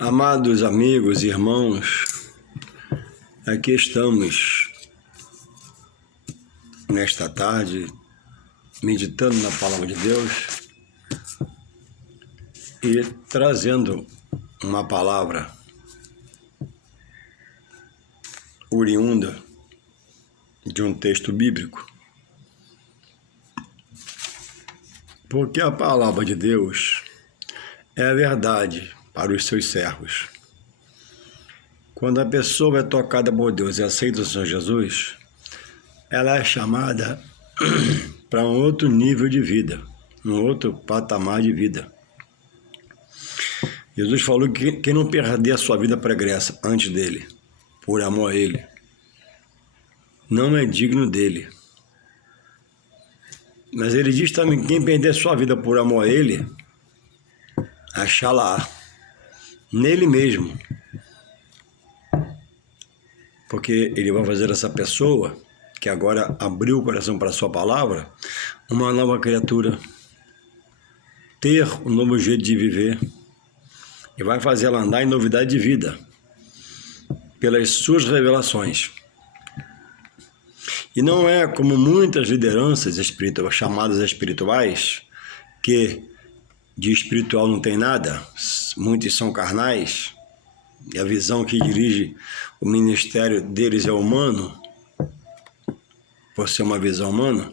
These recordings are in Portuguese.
Amados amigos e irmãos, aqui estamos nesta tarde meditando na Palavra de Deus e trazendo uma palavra oriunda de um texto bíblico, porque a Palavra de Deus é a verdade para os seus servos. Quando a pessoa é tocada por Deus e aceita o Senhor Jesus, ela é chamada para um outro nível de vida, um outro patamar de vida. Jesus falou que quem não perder a sua vida pregressa antes dele, por amor a ele, não é digno dele. Mas ele diz também que quem perder a sua vida por amor a ele, achá-la nele mesmo. Porque ele vai fazer essa pessoa, que agora abriu o coração para a sua palavra, uma nova criatura, ter um novo jeito de viver, e vai fazer ela andar em novidade de vida, pelas suas revelações. E não é como muitas lideranças espirituais, chamadas espirituais, que de espiritual não tem nada, muitos são carnais, e a visão que dirige o ministério deles é humano, por ser uma visão humana,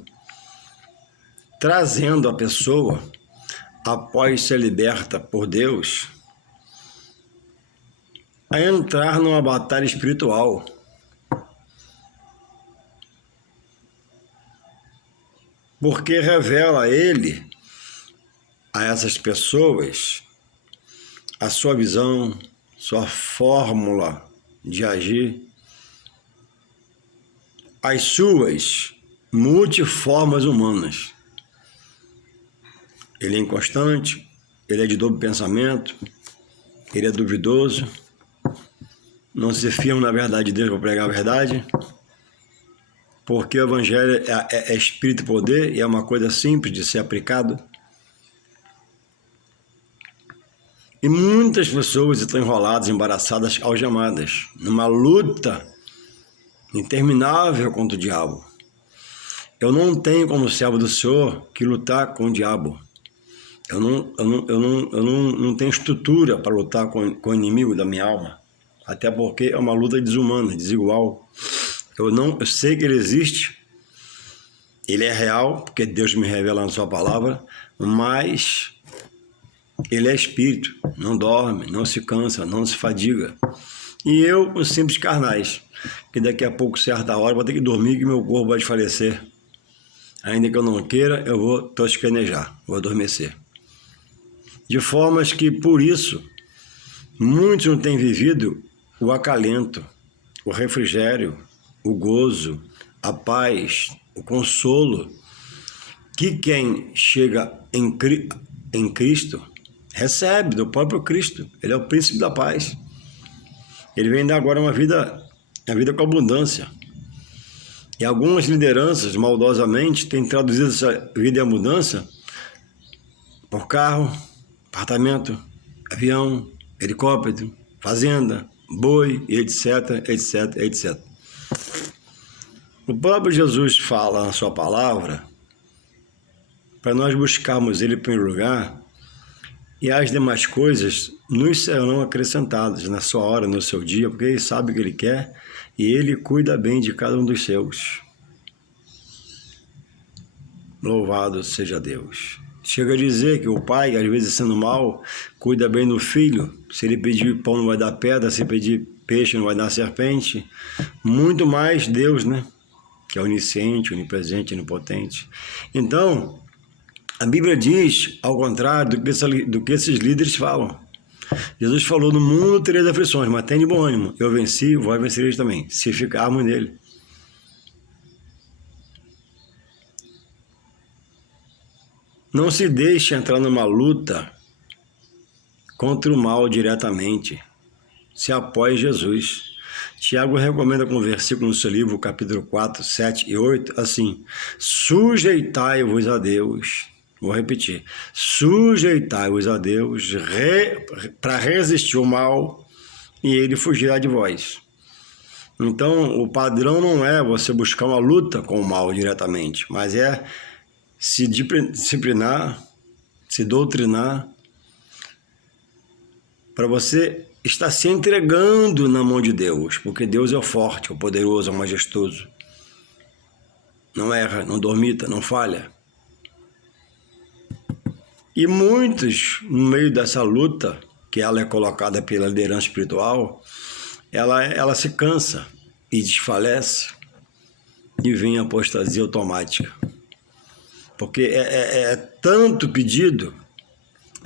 trazendo a pessoa, após ser liberta por Deus, a entrar numa batalha espiritual. Porque revela a ele, a essas pessoas, a sua visão, sua fórmula de agir, as suas multiformas humanas. Ele é inconstante, ele é de duplo pensamento, ele é duvidoso, não se firma na verdade de Deus para pregar a verdade, porque o Evangelho é espírito e poder e é uma coisa simples de ser aplicado. E muitas pessoas estão enroladas, embaraçadas, algemadas, numa luta interminável contra o diabo. Eu não tenho como servo do Senhor que lutar com o diabo. Eu não tenho estrutura para lutar com o inimigo da minha alma, até porque é uma luta desumana, desigual. Eu sei que ele existe, ele é real, porque Deus me revela na sua palavra, mas ele é espírito, não dorme, não se cansa, não se fadiga. E eu, os simples carnais, que daqui a pouco, certa hora, vou ter que dormir, que meu corpo vai desfalecer. Ainda que eu não queira, eu vou tosquenejar, vou adormecer. De formas que, por isso, muitos não têm vivido o acalento, o refrigério, o gozo, a paz, o consolo, que quem chega em Cristo recebe do próprio Cristo. Ele é o príncipe da paz. Ele vem dar agora uma vida com abundância. E algumas lideranças, maldosamente, têm traduzido essa vida em abundância por carro, apartamento, avião, helicóptero, fazenda, boi, etc, etc, etc. O próprio Jesus fala na sua palavra para nós buscarmos ele em primeiro lugar, e as demais coisas nos serão acrescentadas na sua hora, no seu dia, porque ele sabe o que ele quer e ele cuida bem de cada um dos seus. Louvado seja Deus. Chega a dizer que o pai, às vezes sendo mau, cuida bem do filho. Se ele pedir pão não vai dar pedra, se pedir peixe não vai dar serpente. Muito mais Deus, né? Que é onisciente, onipresente, onipotente. Então, a Bíblia diz, ao contrário do que esses líderes falam. Jesus falou, no mundo tereis aflições, mas tem de bom ânimo. Eu venci, vós vencereis também, se ficarmos nele. Não se deixe entrar numa luta contra o mal diretamente. Se apoie Jesus. Tiago recomenda com o versículo no seu livro, capítulo 4, 7 e 8, assim: sujeitai-vos a Deus. Vou repetir. Sujeitai-vos a Deus para resistir o mal e ele fugirá de vós. Então, o padrão não é você buscar uma luta com o mal diretamente, mas é se disciplinar, se doutrinar, para você estar se entregando na mão de Deus, porque Deus é o forte, o poderoso, o majestoso. Não erra, não dormita, não falha. E muitos, no meio dessa luta, que ela é colocada pela liderança espiritual, ela se cansa e desfalece e vem a apostasia automática. Porque é tanto pedido,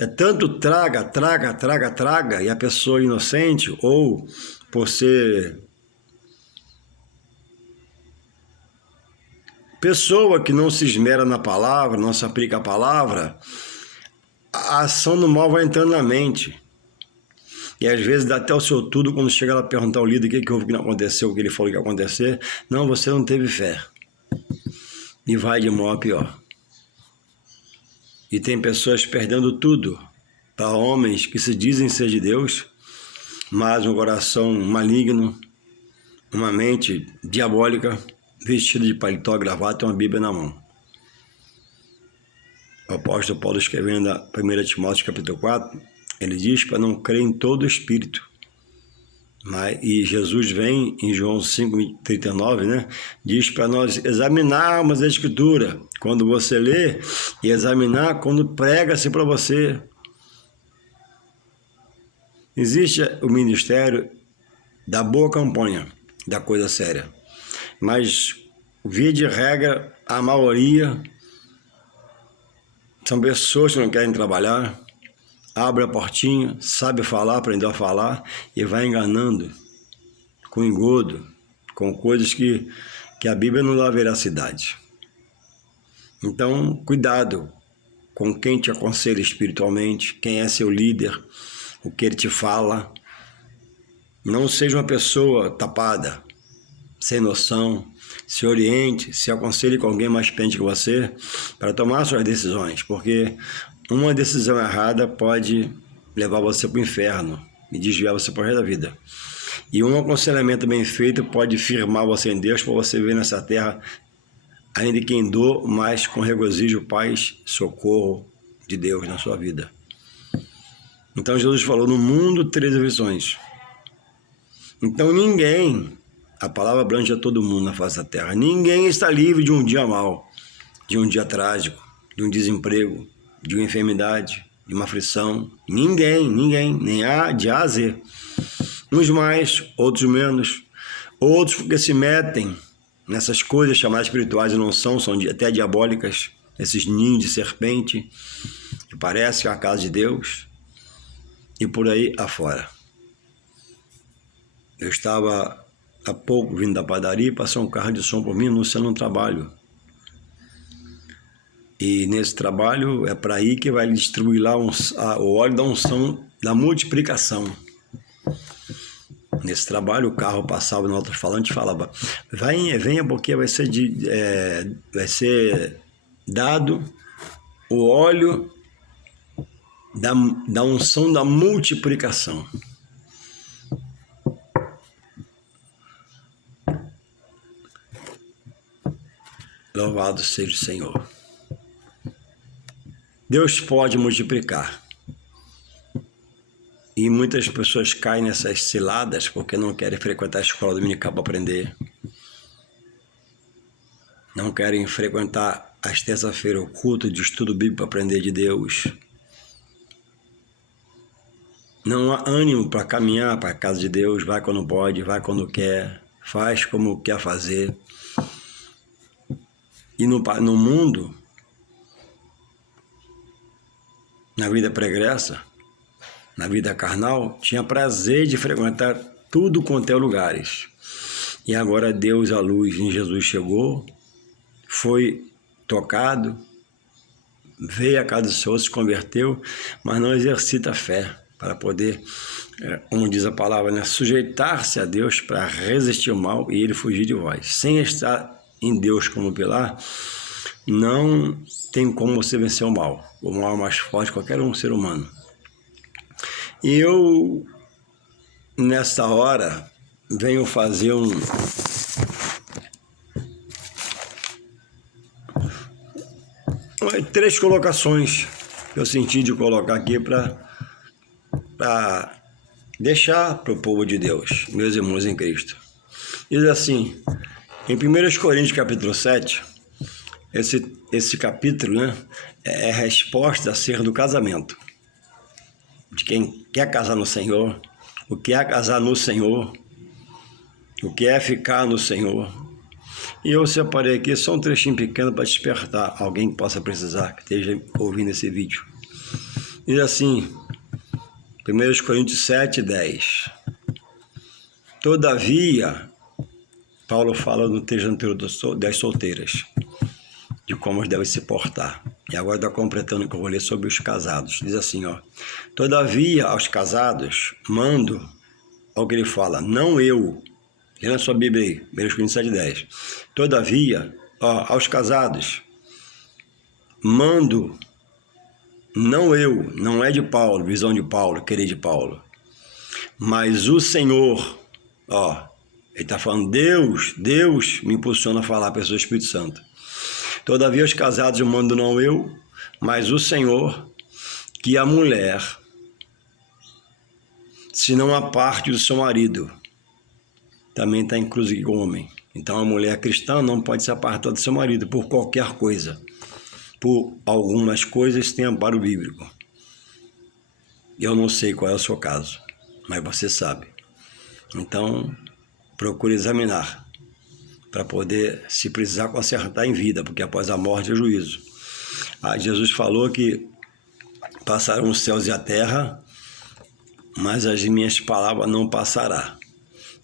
é tanto traga, e a pessoa inocente, ou por ser pessoa que não se esmera na palavra, não se aplica a palavra, a ação do mal vai entrando na mente. E às vezes dá até o seu tudo quando chega lá perguntar ao líder o que houve, que não aconteceu, o que ele falou que ia acontecer. Não, você não teve fé. E vai de mal a pior. E tem pessoas perdendo tudo para homens que se dizem ser de Deus, mas um coração maligno, uma mente diabólica, vestido de paletó, gravata e uma Bíblia na mão. O apóstolo Paulo, escrevendo na 1 Timóteo capítulo 4, ele diz para não crer em todo espírito. E Jesus vem em João 5,39, né? Diz para nós examinarmos a Escritura. Quando você lê e examinar, quando prega-se para você. Existe o ministério da boa campanha, da coisa séria. Mas, via de regra, a maioria são pessoas que não querem trabalhar, abre a portinha, sabe falar, aprendeu a falar e vai enganando com engodo, com coisas que a Bíblia não dá veracidade. Então, cuidado com quem te aconselha espiritualmente, quem é seu líder, o que ele te fala. Não seja uma pessoa tapada, sem noção. Se oriente, se aconselhe com alguém mais experiente que você para tomar suas decisões, porque uma decisão errada pode levar você para o inferno e desviar você para o resto da vida. E um aconselhamento bem feito pode firmar você em Deus para você ver nessa terra, ainda que em dor, mas com regozijo, paz, socorro de Deus na sua vida. Então Jesus falou, no mundo 3 aflições. Então ninguém, a palavra abrange a todo mundo na face da terra, ninguém está livre de um dia mau, de um dia trágico, de um desemprego, de uma enfermidade, de uma aflição. Ninguém, nem de A a Z. Uns mais, outros menos. Outros porque se metem nessas coisas chamadas espirituais e não são até diabólicas, esses ninhos de serpente, que parece que é a casa de Deus, e por aí afora. Eu estava há pouco vindo da padaria e passou um carro de som por mim anunciando um trabalho. E nesse trabalho é para aí que vai distribuir lá o óleo da unção da multiplicação. Nesse trabalho o carro passava no alto-falante e falava, venha porque vai ser dado o óleo da unção da multiplicação. Louvado seja o Senhor. Deus pode multiplicar. E muitas pessoas caem nessas ciladas porque não querem frequentar a escola dominical para aprender. Não querem frequentar às terça-feiras o culto de estudo bíblico para aprender de Deus. Não há ânimo para caminhar para a casa de Deus. Vai quando pode, vai quando quer, faz como quer fazer. E no mundo, na vida pregressa, na vida carnal, tinha prazer de frequentar tudo quanto é lugares. E agora Deus, a luz em Jesus chegou, foi tocado, veio a casa do Senhor, se converteu, mas não exercita a fé para poder, como diz a palavra, né, sujeitar-se a Deus para resistir o mal e ele fugir de vós. Sem estar em Deus como pilar, não tem como você vencer o mal. O mal é mais forte que qualquer ser humano. E eu, nesta hora, venho fazer três colocações que eu senti de colocar aqui para deixar para o povo de Deus, meus irmãos em Cristo. Diz assim, em 1 Coríntios capítulo 7, esse capítulo, né, é a resposta acerca do casamento. De quem quer casar no Senhor, o que é casar no Senhor, o que é ficar no Senhor. E eu separei aqui só um trechinho pequeno para despertar alguém que possa precisar, que esteja ouvindo esse vídeo. Diz assim, 1 Coríntios 7, 10. Todavia, Paulo fala no texto anterior das solteiras, de como devem se portar. E agora está completando o que eu vou ler sobre os casados. Diz assim, ó. Todavia, aos casados, mando, olha o que ele fala, não eu. Lê na sua Bíblia aí, 1 Coríntios 7, 10. Todavia, aos casados, mando, não eu, não é de Paulo, visão de Paulo, querer de Paulo, mas o Senhor, ele está falando, Deus me impulsiona a falar a pessoa do Espírito Santo. Todavia, os casados eu mando não eu, mas o Senhor, que a mulher, se não a parte do seu marido, também está incluso com o homem. Então, a mulher cristã não pode se apartar do seu marido por qualquer coisa. Por algumas coisas tem amparo bíblico. Eu não sei qual é o seu caso, mas você sabe. Então, procure examinar, para poder, se precisar, consertar em vida, porque após a morte é juízo. Jesus falou que passarão os céus e a terra, mas as minhas palavras não passará.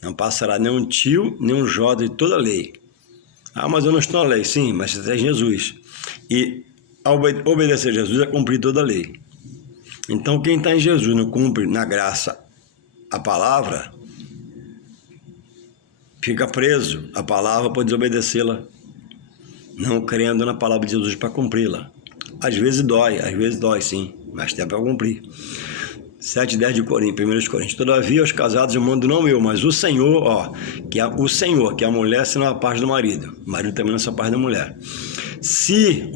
Não passará nem um tio, nem um jó de toda a lei. Mas eu não estou na lei. Sim, mas você é Jesus. E ao obedecer a Jesus é cumprir toda a lei. Então, quem está em Jesus não cumpre na graça a palavra, fica preso a palavra por desobedecê-la, não crendo na palavra de Jesus para cumpri-la. Às vezes dói sim, mas tem para cumprir. 7:10 de Coríntios, 1 Coríntios. Todavia, os casados eu mando não eu, mas o Senhor, que é o Senhor, que é a mulher, se não é a parte do marido. O marido também não é a parte da mulher. Se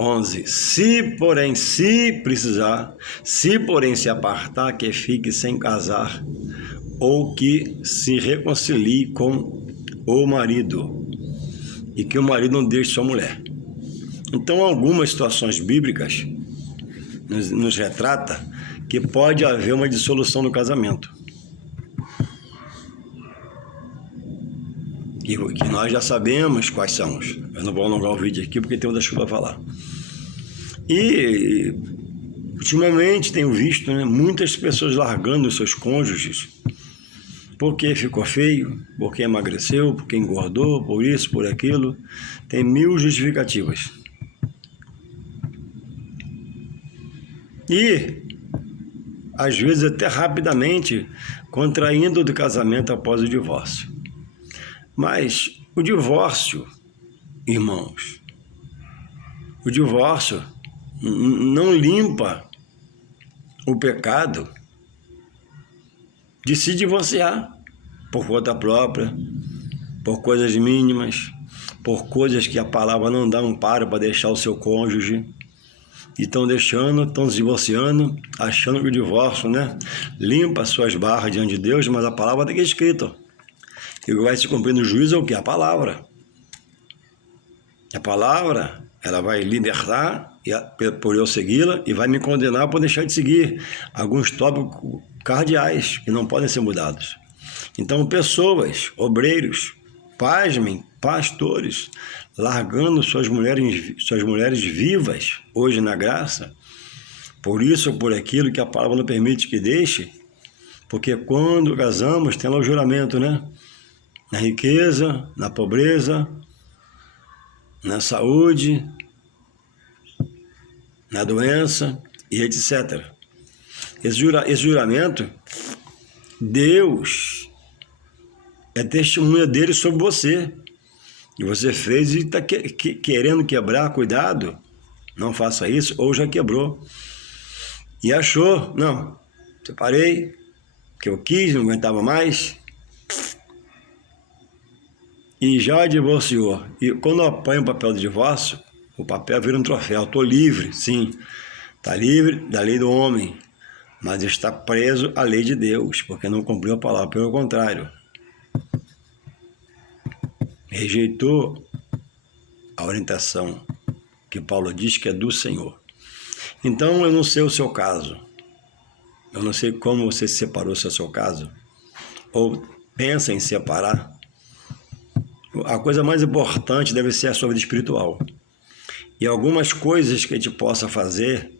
porém se apartar, que fique sem casar, ou que se reconcilie com o marido, e que o marido não deixe sua mulher. Então, algumas situações bíblicas nos retrata que pode haver uma dissolução no casamento. Que nós já sabemos quais são. Eu não vou alongar o vídeo aqui porque tem outras coisas para falar. E, ultimamente, tenho visto muitas pessoas largando os seus cônjuges porque ficou feio, porque emagreceu, porque engordou, por isso, por aquilo. Tem 1000 justificativas. E, às vezes, até rapidamente, contraindo do casamento após o divórcio. Mas o divórcio, irmãos, o divórcio não limpa o pecado de se divorciar por conta própria, por coisas mínimas, por coisas que a palavra não dá amparo para deixar o seu cônjuge. E estão se divorciando, achando que o divórcio, limpa as suas barras diante de Deus, mas a palavra tem que ser escrita. E o que vai se cumprir no juízo é o quê? A palavra. A palavra, ela vai libertar por eu segui-la e vai me condenar por deixar de seguir alguns tópicos cardeais que não podem ser mudados. Então, pessoas, obreiros, pasmem, pastores, largando suas mulheres vivas hoje na graça, por isso ou por aquilo que a palavra não permite que deixe, porque quando casamos tem lá o juramento, na riqueza, na pobreza, na saúde, na doença e etc. Esse juramento, Deus é testemunha dele sobre você. E você fez e está querendo quebrar, cuidado. Não faça isso, ou já quebrou. E achou, não, separei, que eu quis, não aguentava mais. E já divorciou. E quando eu apanho o papel de divórcio, o papel vira um troféu. Estou livre, sim. Está livre da lei do homem, mas está preso à lei de Deus, porque não cumpriu a palavra. Pelo contrário, rejeitou a orientação que Paulo diz que é do Senhor. Então, eu não sei o seu caso. Eu não sei como você se separou, se é o seu caso. Ou pensa em separar. A coisa mais importante deve ser a sua vida espiritual. E algumas coisas que a gente possa fazer,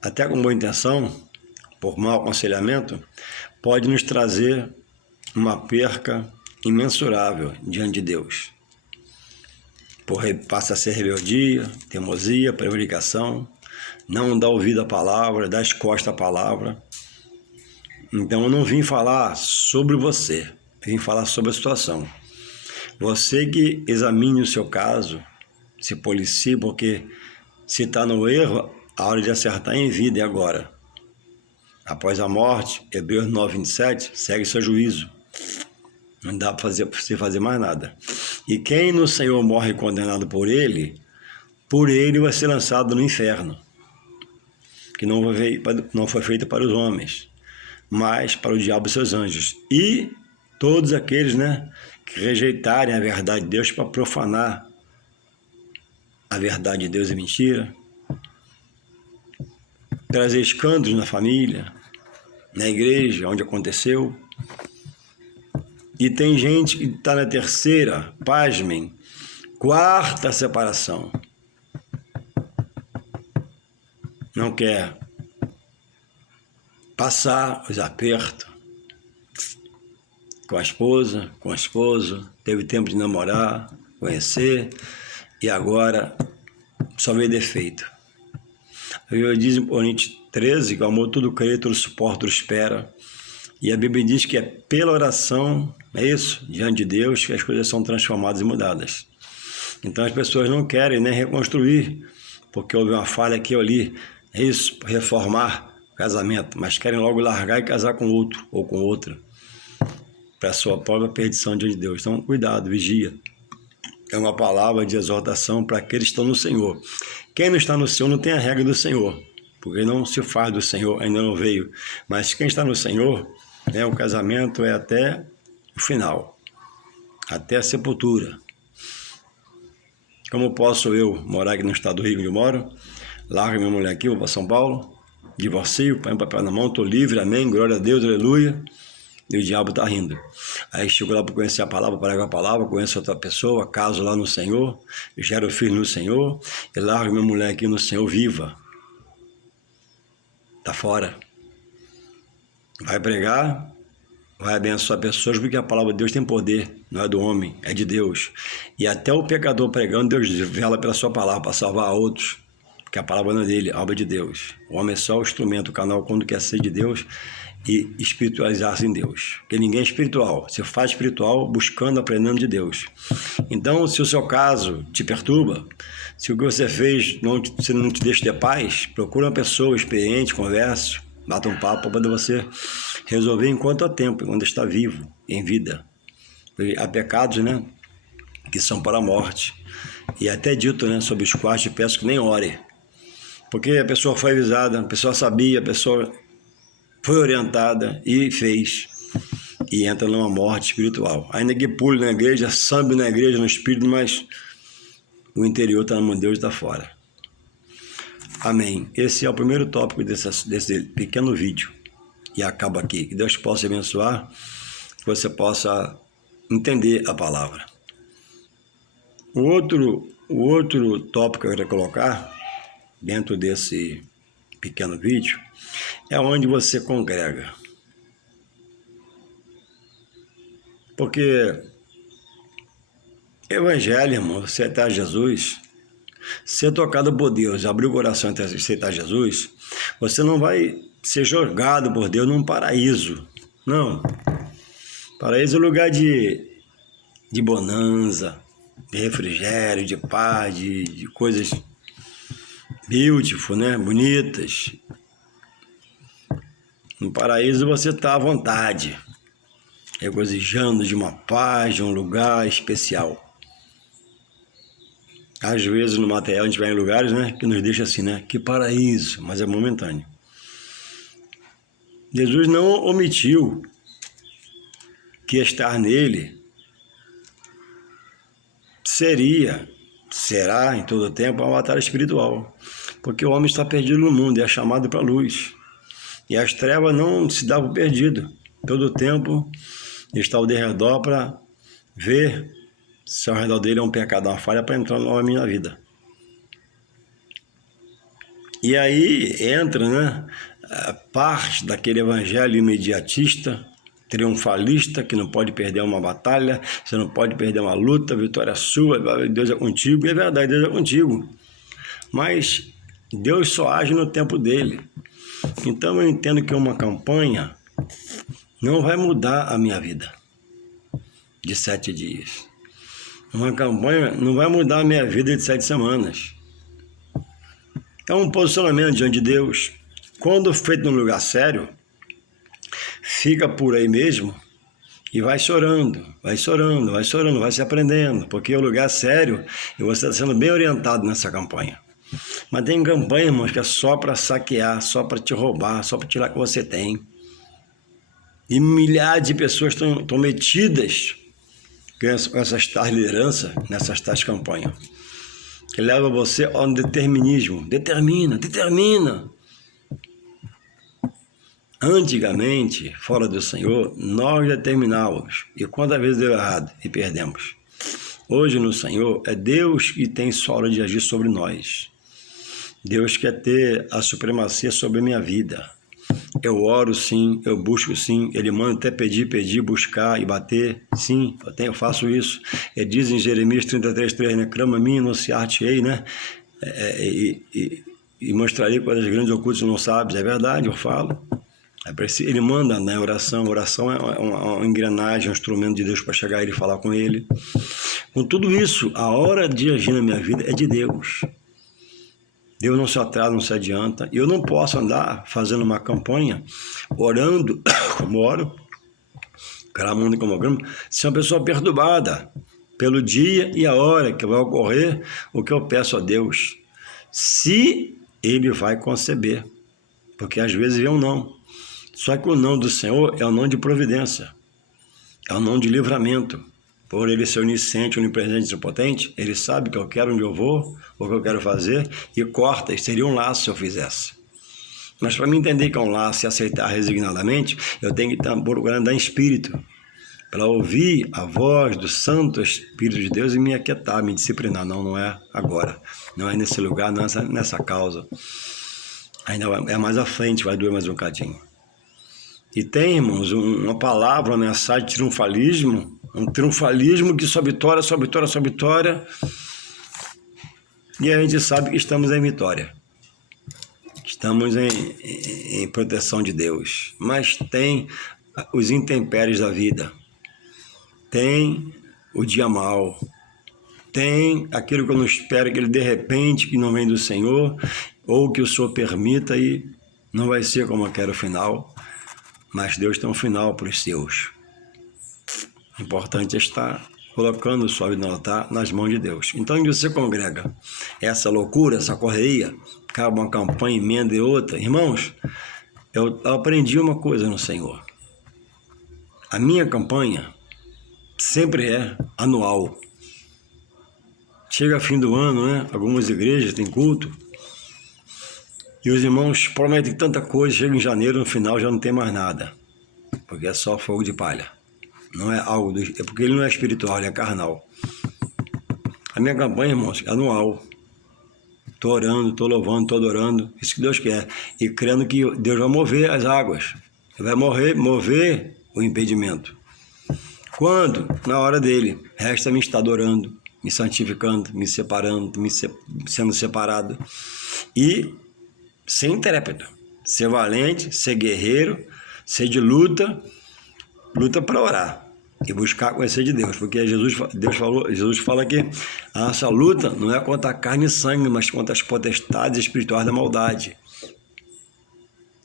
até com boa intenção, por mau aconselhamento, pode nos trazer uma perca imensurável diante de Deus. Passa a ser rebeldia, teimosia, prevaricação, não dá ouvido à palavra, dá as costas à palavra. Então eu não vim falar sobre você, vim falar sobre a situação. Você que examine o seu caso, se policie, porque se está no erro, a hora de acertar é em vida é agora. Após a morte, Hebreus 9:27, segue seu juízo. Não dá para você fazer mais nada. E quem no Senhor morre condenado por ele vai ser lançado no inferno, que não foi feito para os homens, mas para o diabo e seus anjos. E todos aqueles, que rejeitarem a verdade de Deus para profanar a verdade de Deus é mentira, trazer escândalos na família, na igreja, onde aconteceu. E tem gente que está na terceira, pasmem, quarta separação. Não quer passar os apertos com a esposa, com o esposo, teve tempo de namorar, conhecer, e agora só vê defeito. A Bíblia diz em Coríntios 13 que o amor tudo crê, tudo suporta, tudo espera. E a Bíblia diz que é pela oração, é isso, diante de Deus, que as coisas são transformadas e mudadas. Então as pessoas não querem nem reconstruir, porque houve uma falha aqui ou ali, é isso, reformar o casamento, mas querem logo largar e casar com outro ou com outra, para a sua própria perdição diante de Deus. Então, cuidado, vigia. É uma palavra de exortação para aqueles que estão no Senhor. Quem não está no Senhor não tem a regra do Senhor, porque não se faz do Senhor, ainda não veio. Mas quem está no Senhor, o casamento é até o final, até a sepultura. Como posso eu morar aqui no estado do Rio onde eu moro? Largo minha mulher aqui, vou para São Paulo, divorcio, põe o papel na mão, estou livre, amém, glória a Deus, aleluia. E o diabo está rindo. Aí chego lá para conhecer a palavra, prego a palavra, conheço outra pessoa, caso lá no Senhor, gero filho no Senhor, e largo minha mulher aqui no Senhor viva. Está fora. Vai pregar, vai abençoar pessoas, porque a palavra de Deus tem poder, não é do homem, é de Deus. E até o pecador pregando, Deus vela pela sua palavra para salvar outros, porque a palavra não é dele, a obra é de Deus. O homem é só o instrumento, o canal quando quer ser de Deus e espiritualizar-se em Deus. Porque ninguém é espiritual, você faz espiritual buscando, aprendendo de Deus. Então, se o seu caso te perturba, se o que você fez não te deixa ter paz, procura uma pessoa experiente, converse, bata um papo para você resolver enquanto há tempo, enquanto está vivo, em vida. Porque há pecados, que são para a morte. E até dito, sobre os quais te peço que nem ore. Porque a pessoa foi avisada, a pessoa sabia, a pessoa foi orientada e fez. E entra numa morte espiritual. Ainda que pule na igreja, sambe na igreja, no espírito, mas o interior está na mão de Deus e está fora. Amém. Esse é o primeiro tópico desse pequeno vídeo. E acaba aqui. Que Deus possa abençoar, que você possa entender a palavra. O outro tópico que eu quero colocar dentro desse pequeno vídeo é onde você congrega. Porque evangelho, irmão, aceitar Jesus, ser tocado por Deus, abrir o coração e aceitar Jesus, você não vai ser jogado por Deus num paraíso. Não. Paraíso é lugar de bonança, de refrigério, de paz, de coisas beautiful, né? Bonitas. No paraíso você está à vontade, regozijando de uma paz, de um lugar especial. Às vezes no material a gente vai em lugares, né, que nos deixa assim, né? Que paraíso, mas é momentâneo. Jesus não omitiu que estar nele será em todo o tempo uma batalha espiritual, porque o homem está perdido no mundo e é chamado para a luz. E as trevas não se dão por perdido. Todo o tempo está ao derredor para ver se ao redor dele é um pecado, uma falha, para entrar novamente na vida. E aí entra, né, a parte daquele evangelho imediatista, triunfalista, que não pode perder uma batalha, você não pode perder uma luta, a vitória é sua, Deus é contigo, e é verdade, Deus é contigo. Mas Deus só age no tempo dele. Então eu entendo que uma campanha não vai mudar a minha vida de 7 dias. Uma campanha não vai mudar a minha vida de 7 semanas. É um posicionamento diante de Deus. Quando feito num lugar sério, fica por aí mesmo e vai chorando, vai chorando, vai chorando, vai se aprendendo, porque é um lugar sério e você está sendo bem orientado nessa campanha. Mas tem campanha, irmãos, que é só para saquear, só para te roubar, só para tirar o que você tem. E milhares de pessoas estão metidas com essas tais lideranças, nessas tais campanhas, que leva você ao determinismo. Determina. Antigamente, fora do Senhor, nós determinávamos. E quantas vezes deu errado e perdemos? Hoje no Senhor, é Deus que tem só hora de agir sobre nós. Deus quer ter a supremacia sobre a minha vida. Eu oro sim, eu busco sim, Ele manda até pedir, buscar e bater. Sim, eu faço isso. Ele diz em Jeremias 33:3, né? Clama a mim, anunciar-te-ei, né? E mostrarei coisas grandes ocultas que não sabes. É verdade, eu falo. Ele manda na oração. A oração é uma engrenagem, um instrumento de Deus para chegar a Ele e falar com Ele. Com tudo isso, a hora de agir na minha vida é de Deus. Deus não se atrasa, não se adianta. E eu não posso andar fazendo uma campanha, orando como oro, clamando como gramo, se é uma pessoa perturbada pelo dia e a hora que vai ocorrer o que eu peço a Deus. Se Ele vai conceber. Porque às vezes vem um não. Só que o não do Senhor é o não de providência. É o não de livramento. Por Ele ser onisciente, onipresente e potente, Ele sabe que eu quero onde eu vou, o que eu quero fazer, e corta, e seria um laço se eu fizesse. Mas para mim entender que é um laço e aceitar resignadamente, eu tenho que estar procurando andar em espírito, para ouvir a voz do Santo Espírito de Deus e me aquietar, me disciplinar. Não é agora, não é nesse lugar, não é nessa causa. Ainda é mais à frente, vai doer mais um bocadinho. E tem, irmãos, uma palavra, uma mensagem de triunfalismo, um triunfalismo que só vitória, só vitória, só vitória. E a gente sabe que estamos em vitória. Estamos em proteção de Deus. Mas tem os intempéries da vida. Tem o dia mau. Tem aquilo que eu não espero, aquele de repente que não vem do Senhor, ou que o Senhor permita e não vai ser como eu quero o final. Mas Deus tem um final para os seus. O importante é estar colocando sua vida no altar nas mãos de Deus. Então, onde você congrega essa loucura, essa correria, acaba uma campanha, emenda e outra. Irmãos, eu aprendi uma coisa no Senhor. A minha campanha sempre é anual. Chega fim do ano, né? Algumas igrejas têm culto. E os irmãos prometem tanta coisa, chega em janeiro, no final já não tem mais nada. Porque é só fogo de palha. Não é algo é porque ele não é espiritual, ele é carnal. A minha campanha, irmãos, é anual. Estou orando, estou louvando, estou adorando. Isso que Deus quer. E crendo que Deus vai mover as águas. Ele vai mover o impedimento. Quando? Na hora dele. Resta-me estar adorando, me santificando, me separando, sendo separado. E ser intrépido, ser valente, ser guerreiro, ser de luta para orar. e buscar conhecer de Deus, porque Jesus fala que a nossa luta não é contra a carne e sangue, mas contra as potestades espirituais da maldade.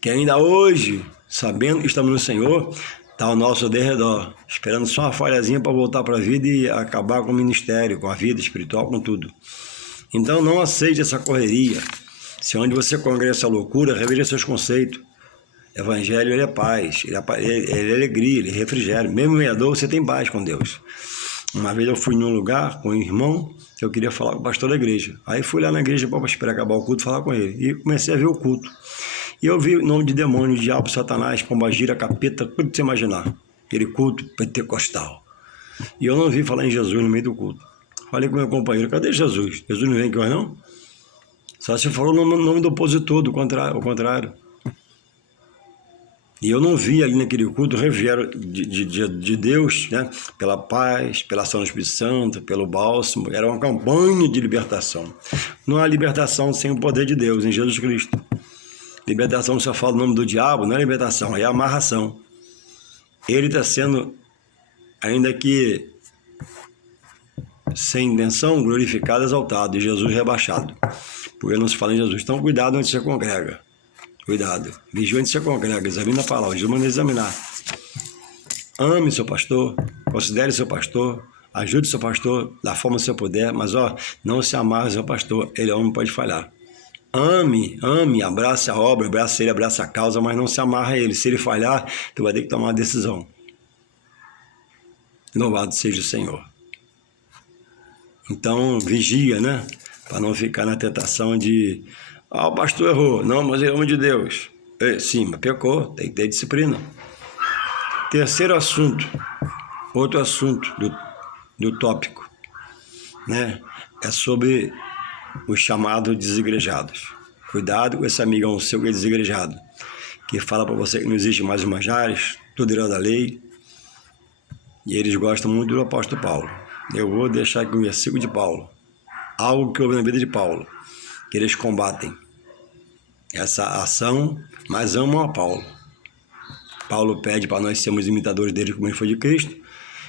Que ainda hoje, sabendo que estamos no Senhor, está ao nosso derredor, esperando só uma falhazinha para voltar para a vida e acabar com o ministério, com a vida espiritual, com tudo. Então não aceite essa correria. Se onde você congrega essa loucura, reveja seus conceitos. Evangelho, ele é paz, ele é alegria, ele é refrigério. Mesmo em dor, você tem paz com Deus. Uma vez eu fui num lugar com um irmão que eu queria falar com o pastor da igreja. Aí fui lá na igreja para esperar acabar o culto, falar com ele. E comecei a ver o culto. E eu vi o nome de demônio, diabo, satanás, pombagira, capeta, tudo que você imaginar. Aquele culto pentecostal. E eu não vi falar em Jesus no meio do culto. Falei com meu companheiro, cadê Jesus? Jesus não vem aqui hoje não? Só se falou no nome do opositor, ao contrário. E eu não vi ali naquele culto o refrigério de Deus, né? Pela paz, pela ação do Espírito Santo, pelo bálsamo. Era uma campanha de libertação. Não há libertação sem o poder de Deus, em Jesus Cristo. Libertação, se eu falo o nome do diabo, não é libertação, é amarração. Ele está sendo, ainda que sem intenção, glorificado, exaltado, e Jesus rebaixado. Porque não se fala em Jesus. Então, cuidado onde você congrega. Cuidado. Vigia onde você congrega. Examina a palavra. Jesus manda examinar. Ame seu pastor. Considere seu pastor. Ajude seu pastor da forma que você puder. Mas, não se amarre ao seu pastor. Ele é homem, pode falhar. Ame, abrace a obra, abrace ele, abrace a causa, mas não se amarra a ele. Se ele falhar, tu vai ter que tomar uma decisão. Louvado seja o Senhor. Então, vigia, né? Para não ficar na tentação de... o pastor errou. Não, mas ele é homem de Deus. Sim, mas pecou. Tem que ter disciplina. Terceiro assunto. Outro assunto do tópico, né? É sobre os chamados desigrejados. Cuidado com esse amigão seu que é desigrejado, que fala para você que não existe mais os manjares, tudo irá da lei. E eles gostam muito do apóstolo Paulo. Eu vou deixar aqui um versículo de Paulo. Algo que houve na vida de Paulo, que eles combatem essa ação, mas amam a Paulo. Paulo pede para nós sermos imitadores dele como ele foi de Cristo.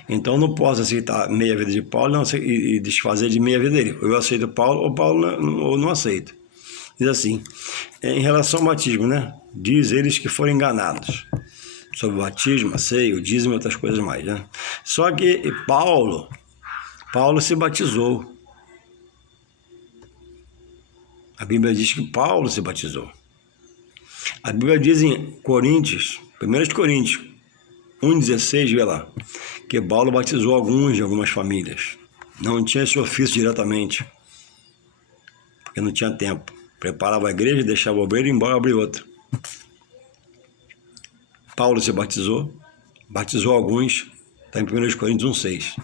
Então não posso aceitar meia vida de Paulo e desfazer de meia vida dele. Eu aceito Paulo ou Paulo ou não aceito. Diz assim, em relação ao batismo, né? Diz eles que foram enganados sobre o batismo, a ceia, o dízimo e outras coisas mais, né? Só que Paulo se batizou. A Bíblia diz que Paulo se batizou. A Bíblia diz em Coríntios, 1 Coríntios 1,16, vê lá, que Paulo batizou alguns de algumas famílias. Não tinha esse ofício diretamente, porque não tinha tempo. Preparava a igreja, deixava o obreiro e ia embora abrir outra. Paulo se batizou alguns, está em 1 Coríntios 1,6.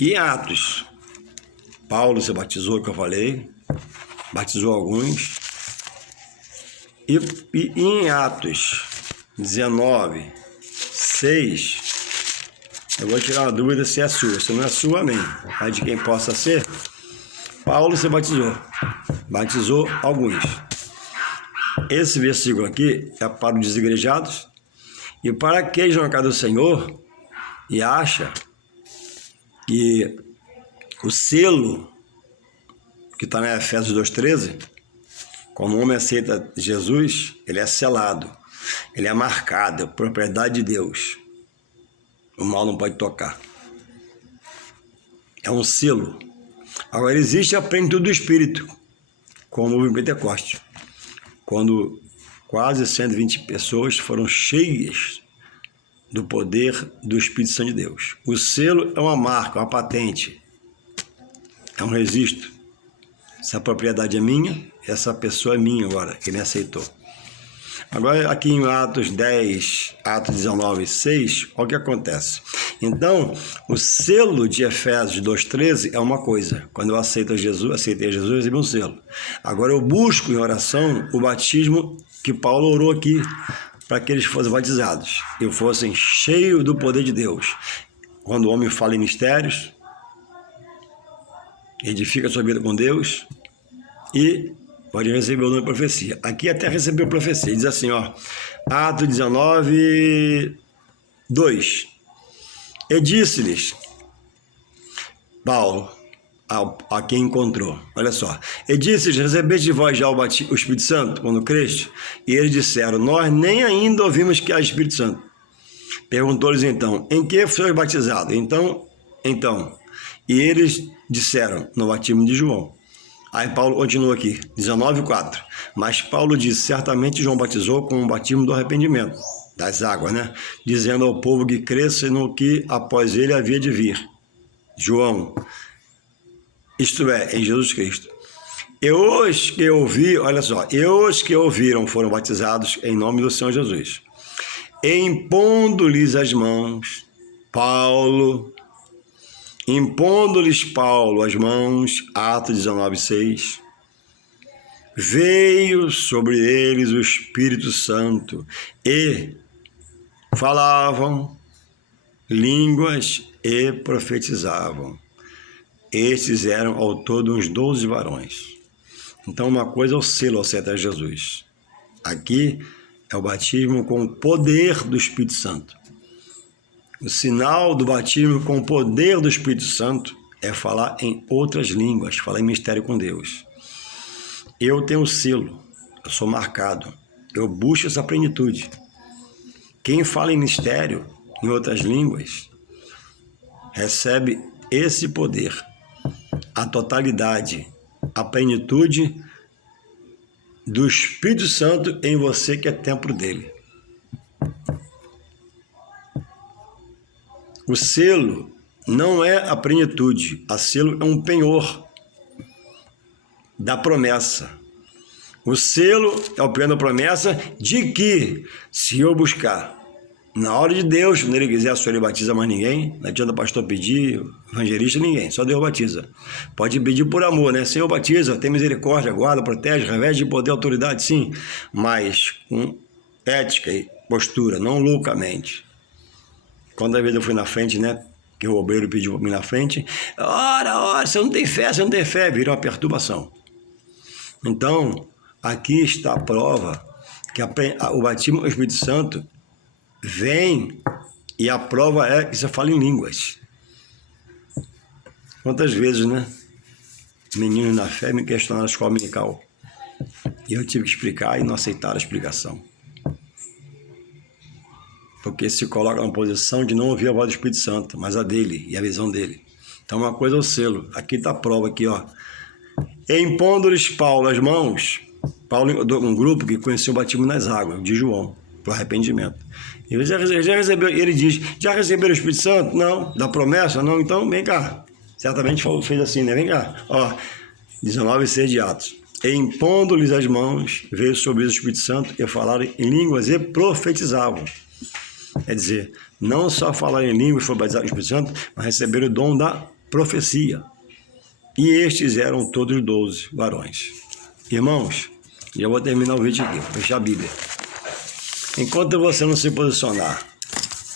E em Atos, Paulo se batizou, que eu falei, batizou alguns. E em Atos 19, 6, eu vou tirar uma dúvida se é sua. Se não é sua, amém. Mas de quem possa ser, Paulo se batizou alguns. Esse versículo aqui é para os desigrejados e para aqueles na casa do Senhor e acha que o selo que está na Efésios 2,13, quando o homem aceita Jesus, ele é selado, ele é marcado, é propriedade de Deus. O mal não pode tocar. É um selo. Agora, existe a plenitude do Espírito, como houve em Pentecostes, quando quase 120 pessoas foram cheias do poder do Espírito Santo de Deus. O selo é uma marca, uma patente, é um registro. Essa propriedade é minha, essa pessoa é minha agora, que me aceitou. Agora, aqui em Atos 10, Atos 19, 6, olha o que acontece. Então, o selo de Efésios 2,13 é uma coisa. Quando eu aceitei Jesus, recebi um selo. Agora, eu busco em oração o batismo que Paulo orou aqui, para que eles fossem batizados e fossem cheios do poder de Deus. Quando o homem fala em mistérios, edifica sua vida com Deus e pode receber o nome de profecia. Aqui até recebeu profecia. Diz assim, Atos 19, 2. E disse-lhes, Paulo, a quem encontrou, olha só, e disse-lhes, recebeste de vós já o Espírito Santo, quando creste? E eles disseram, nós nem ainda ouvimos que há Espírito Santo. Perguntou-lhes então, em que foste batizado? Então, e eles disseram, no batismo de João. Aí Paulo continua aqui, 19:4. Mas Paulo disse, certamente João batizou com o batismo do arrependimento, das águas, né? Dizendo ao povo que cresça no que após ele havia de vir. João, isto é, em Jesus Cristo. E os que olha só, e os que ouviram foram batizados em nome do Senhor Jesus. E impondo-lhes as mãos, impondo-lhes Paulo as mãos, Atos 19:6, veio sobre eles o Espírito Santo e falavam línguas e profetizavam. Estes eram ao todo uns 12 varões. Então uma coisa é o selo ao certo de Jesus. Aqui é o batismo com o poder do Espírito Santo. O sinal do batismo com o poder do Espírito Santo é falar em outras línguas, falar em mistério com Deus. Eu tenho o selo, eu sou marcado, eu busco essa plenitude. Quem fala em mistério, em outras línguas, recebe esse poder, a totalidade, a plenitude do Espírito Santo em você que é templo dele. O selo não é a plenitude, a selo é um penhor da promessa. O selo é o penhor da promessa de que, se eu buscar, na hora de Deus, quando ele quiser, só ele batiza mais ninguém, não adianta o pastor pedir, evangelista, ninguém, só Deus batiza. Pode pedir por amor, né? Senhor batiza, tem misericórdia, guarda, protege, reveste de poder e autoridade, sim, mas com ética e postura, não loucamente. Quantas vezes eu fui na frente, né? Que o obreiro pediu para mim na frente. Ora, você não tem fé, vira uma perturbação. Então, aqui está a prova que o batismo do Espírito Santo vem e a prova é que você fala em línguas. Quantas vezes, né? Meninos na fé me questionaram na escola dominical. E eu tive que explicar e não aceitaram a explicação. Porque se coloca numa posição de não ouvir a voz do Espírito Santo, mas a dele e a visão dele. Então uma coisa é o selo. Aqui está a prova, aqui, ó. E impondo-lhes Paulo as mãos, Paulo, um grupo que conheceu o batismo nas águas, de João, para o arrependimento. E ele já recebeu, ele diz, já receberam o Espírito Santo? Não. Da promessa? Não. Então vem cá. Certamente fez assim, né? Vem cá. Ó, 19:6 de Atos. E impondo-lhes as mãos, veio sobre eles o Espírito Santo e falaram em línguas e profetizavam. Quer dizer, não só falar em línguas, foi batizado no Espírito Santo, mas receberam o dom da profecia. E estes eram todos 12 varões. Irmãos, já vou terminar o vídeo aqui, vou fechar a Bíblia. Enquanto você não se posicionar